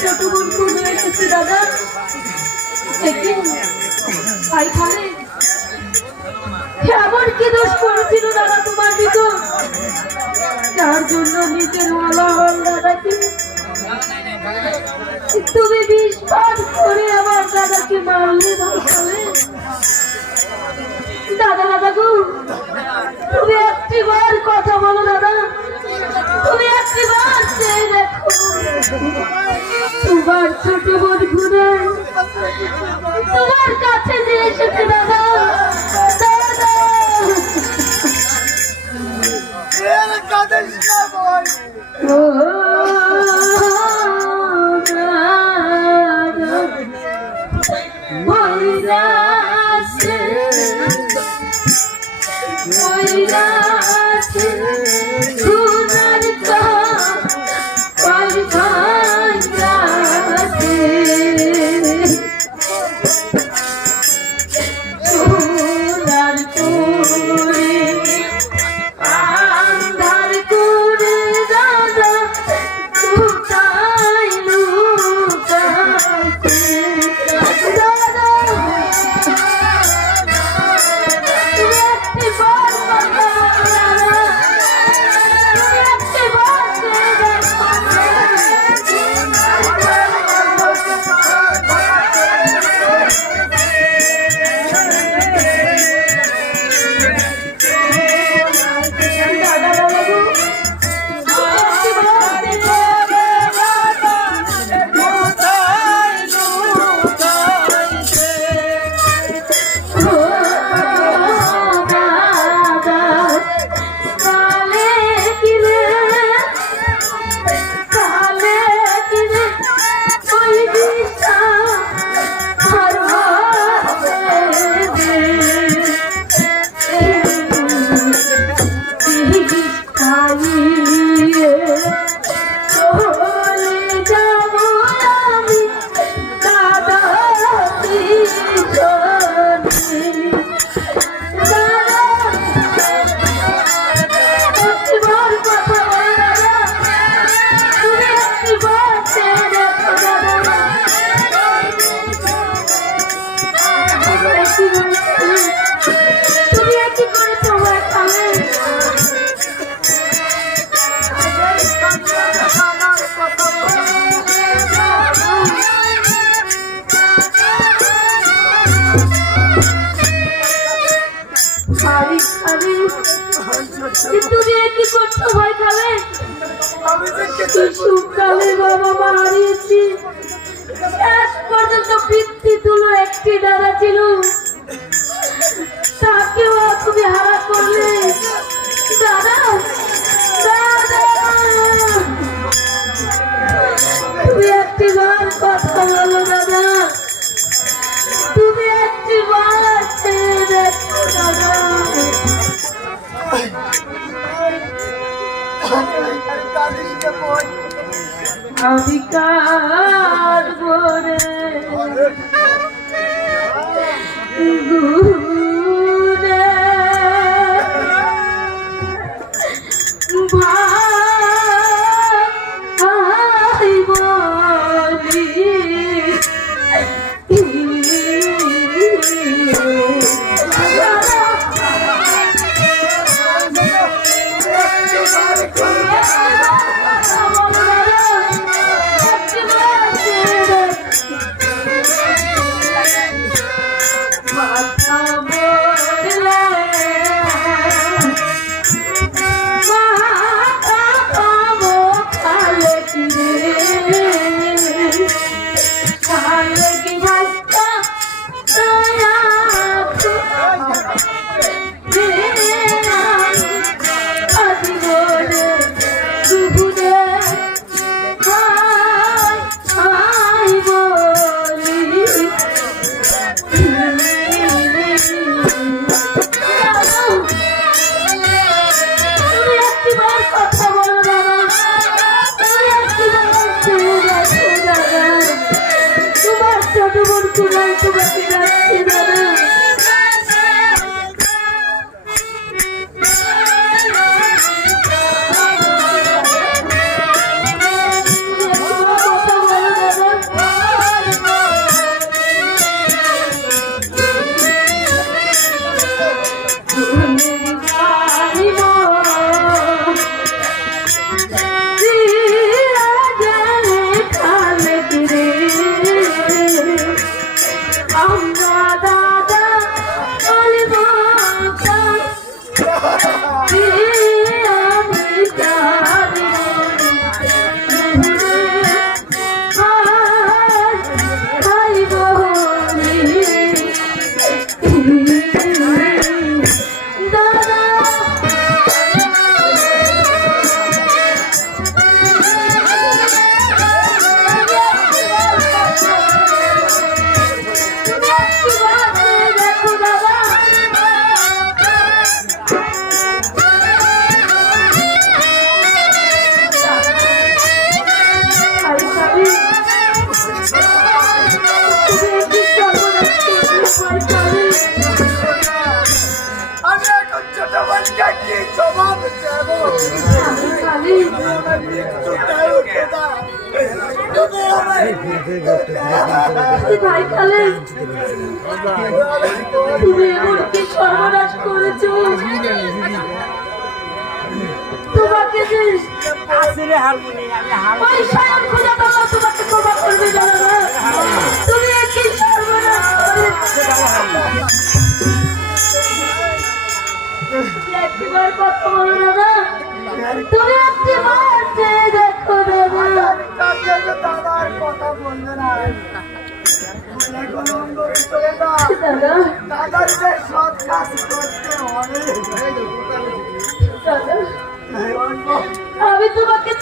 ছোট বোন খুলে এসেছে দাদা। এখানে এমন কি দোষ করেছিল দাদা তোমার ভিতর, যার জন্য নিজের মালা হল দাদাকে তুমি বিশ্বাস করে আমার দাদাকে মারলে ভাবে। দাদা দাদা গো, তুমি একটিবার কথা বলো দাদা, তুমি একটিবার চেয়ে দেখো তোমার ছোট বোন ঘুরে তোমার কাছে যে এসেছে দাদা। তুমি কি করছো ভয় খাবে? সুকালে বাবা মা হারিয়েছি, শেষ পর্যন্ত পিতৃ তুলো একটি দাদা ছিল, তাকেও তুমি হারা করলে দাদা। তুমি একটি বার কথা বলো দাদা, তুমি একটি বার ছেড়ে দেখো দাদা। আমি কাঁদবো রে গুনে ভাই বলি তোমাকে কি জবাব দেবো? কালী ভাই কালী তুমি এমন কি সর্বনাশ করেছো? তোমাকে যে ওই স্বয়ং খোদা তাআলা তোমাকে ক্ষমা করবে জানো না? তুমি কি সর্বনাশ করেছো? একবার কথা বলো দাদা, তুমি একবার চেয়ে দেখো দাদা। দাদার কথা বলবে না দাদা দাদার যে সৎ কাজ করতে হবে দাদা আমি তোমাকে